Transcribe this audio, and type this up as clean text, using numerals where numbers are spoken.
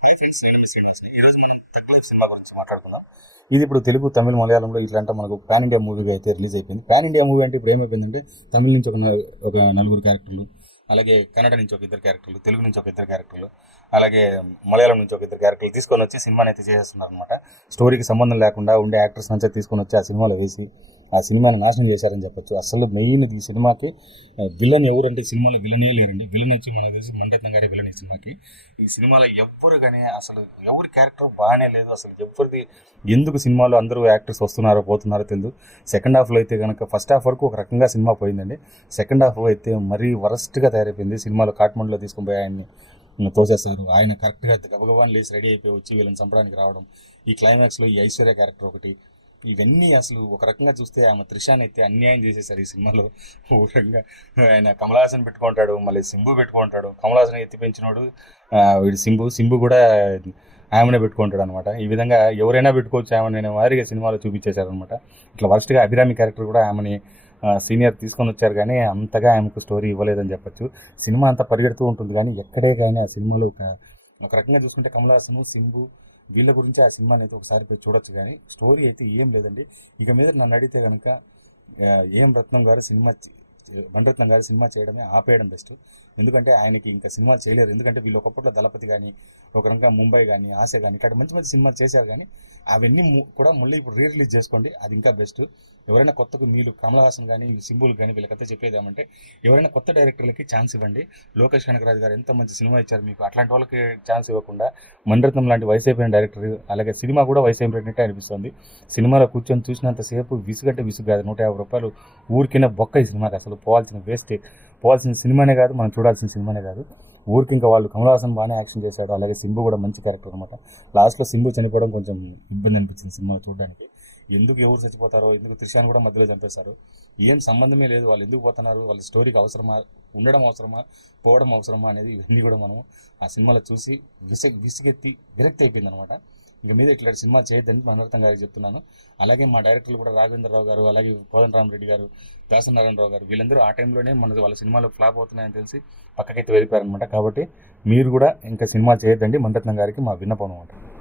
Hi friends, నేను మీ శ్రీనివాస్ని. ఈరోజు మనం థగ్ లైఫ్ సినిమా గురించి మాట్లాడుకుందాం. ఇది ఇప్పుడు తెలుగు, తమిళ, మలయాళంలో ఇట్లా మనకు పాన్ ఇండియా మూవీగా అయితే రిలీజ్ అయిపోయింది. పాన్ ఇండియా మూవీ అంటే ఇప్పుడు ఏమైపోయిందంటే తమిళ నుంచి ఒక నలుగురు క్యారెక్టర్లు, అలాగే కన్నడ నుంచి ఒక ఇద్దరు క్యారెక్టర్లు, తెలుగు నుంచి ఒక ఇద్దరు క్యారెక్టర్లు, అలాగే మలయాళం నుంచి ఒక ఇద్దరు క్యారెక్టర్లు తీసుకొని వచ్చి సినిమాని అయితే చేసేస్తున్నారు అనమాట. స్టోరీకి సంబంధం లేకుండా ఉండే యాక్టర్స్ నుంచి తీసుకొని వచ్చి ఆ సినిమాలో వేసి ఆ సినిమాని నాశనం చేశారని చెప్పొచ్చు. అసలు మెయిన్ ఈ సినిమాకి విలన్ ఎవరంటే సినిమాలో విలనే లేరండి. విలన్ వచ్చి మనకు తెలిసి మణిరత్నం గారే విలన్ ఈ సినిమాకి. ఈ సినిమాలో ఎవ్వరు కానీ అసలు ఎవరి క్యారెక్టర్ బాగానే లేదు. అసలు ఎవరిది ఎందుకు సినిమాలో అందరూ యాక్టర్స్ వస్తున్నారో పోతున్నారో తెలియదు. సెకండ్ హాఫ్లో అయితే కనుక ఫస్ట్ హాఫ్ వరకు ఒక రకంగా సినిమా పోయిందండి. సెకండ్ హాఫ్ అయితే మరీ వరస్ట్గా తయారైపోయింది. సినిమాలో కాట్మండ్లో తీసుకుని పోయి ఆయన్ని తోసేస్తారు. ఆయన కరెక్ట్గా గబగబాని లేచి రెడీ అయిపోయి వచ్చి వీళ్ళని చంపడానికి రావడం, ఈ క్లైమాక్స్లో ఈ ఐశ్వర్య క్యారెక్టర్ ఒకటి, ఇవన్నీ అసలు ఒక రకంగా చూస్తే ఆమె త్రిషాని అయితే అన్యాయం చేసేసారు ఈ సినిమాలో. ఒక రకంగా ఆయన కమల్ హాసన్ పెట్టుకుంటాడు, మళ్ళీ సింబు పెట్టుకుంటాడు. కమల్ హాసన్ ఎత్తి పెంచినోడు వీడు సింబు కూడా ఆమెనే పెట్టుకుంటాడు అనమాట. ఈ విధంగా ఎవరైనా పెట్టుకోవచ్చు ఆమెను వారిగా సినిమాలో చూపించేశారనమాట. ఇట్లా వర్స్ట్గా అభిరామి క్యారెక్టర్ కూడా ఆమెని సీనియర్ తీసుకొని వచ్చారు, కానీ అంతగా ఆమెకు స్టోరీ ఇవ్వలేదని చెప్పొచ్చు. సినిమా అంతా పరిగెడుతూ ఉంటుంది, కానీ ఎక్కడే కానీ ఆ సినిమాలో ఒక రకంగా చూసుకుంటే కమల్ హాసన్, సింబు వీళ్ళ గురించి ఆ సినిమాని అయితే ఒకసారి పోయి చూడొచ్చు, కానీ స్టోరీ అయితే ఏం లేదండి. ఇక మీద నన్ను అడిగితే కనుక మణిరత్నం గారు సినిమా చేయడమే ఆపేయడం బెస్ట్. ఎందుకంటే ఆయనకి ఇంకా సినిమాలు చేయలేరు. ఎందుకంటే వీళ్ళు ఒకప్పట్లో దళపతి కానీ, ఒక రకంగా ముంబై కానీ, ఆశ కానీ ఇట్లా మంచి మంచి సినిమాలు చేశారు, కానీ అవన్నీ కూడా మళ్ళీ ఇప్పుడు రిలీజ్ చేసుకోండి, అది ఇంకా బెస్ట్. ఎవరైనా కొత్తకు మీరు కమల్ హాసన్ కానీ సింబుల్ కానీ వీళ్ళకైతే చెప్పేది ఏమంటే ఎవరైనా కొత్త డైరెక్టర్లకి ఛాన్స్ ఇవ్వండి. లోకేష్ కనకరాజు గారు ఎంత మంచి సినిమా ఇచ్చారు మీకు, అట్లాంటి వాళ్ళకి ఛాన్స్ ఇవ్వకుండా మణిరత్నం లాంటి వయసు అయిపోయిన డైరెక్టర్, అలాగే సినిమా కూడా వయసు అయిపోయినట్టే అనిపిస్తుంది. సినిమాలో కూర్చొని చూసినంతసేపు విసుగంటే విసుగు కాదు. 150 రూపాయలు ఊరికైనా బొక్క ఈ సినిమాకి. అసలు పోవాల్సిన సినిమానే కాదు, మనం చూడాల్సిన సినిమానే కాదు. ఊరికి ఇంకా వాళ్ళు కమల్ హాసన్ బాగానే యాక్షన్ చేశాడు, అలాగే సింబు కూడా మంచి క్యారెక్టర్ అనమాట. లాస్ట్లో సింబు చనిపోవడం కొంచెం ఇబ్బంది అనిపించింది సినిమాలో చూడడానికి. ఎందుకు ఎవరు చచ్చిపోతారో, ఎందుకు త్రిషాన్ని కూడా మధ్యలో చంపేశారు, ఏం సంబంధమే లేదు. వాళ్ళు ఎందుకు పోతున్నారు, వాళ్ళ స్టోరీకి అవసరమా, ఉండడం అవసరమా, పోవడం అవసరమా అనేది ఇవన్నీ కూడా మనం ఆ సినిమాలో చూసి విసిగెత్తి విరక్తి అయిపోయింది అనమాట. ఇంక మీద ఇట్లాంటి సినిమా చేయొద్దని మణిరత్నం గారికి చెప్తున్నాను. అలాగే మా డైరెక్టర్లు కూడా రాఘవేంద్రరావు గారు, అలాగే కోదండరామరెడ్డి గారు, దాసనారాయణరావు గారు వీళ్ళందరూ ఆ టైంలోనే వాళ్ళ సినిమాలు ఫ్లాప్ అవుతున్నాయని తెలిసి పక్కకెత్తి వెళ్ళిపోయారనమాట. కాబట్టి మీరు కూడా ఇంకా సినిమా చేయొద్దండి మణిరత్నం గారికి మా విన్నపం అనమాట.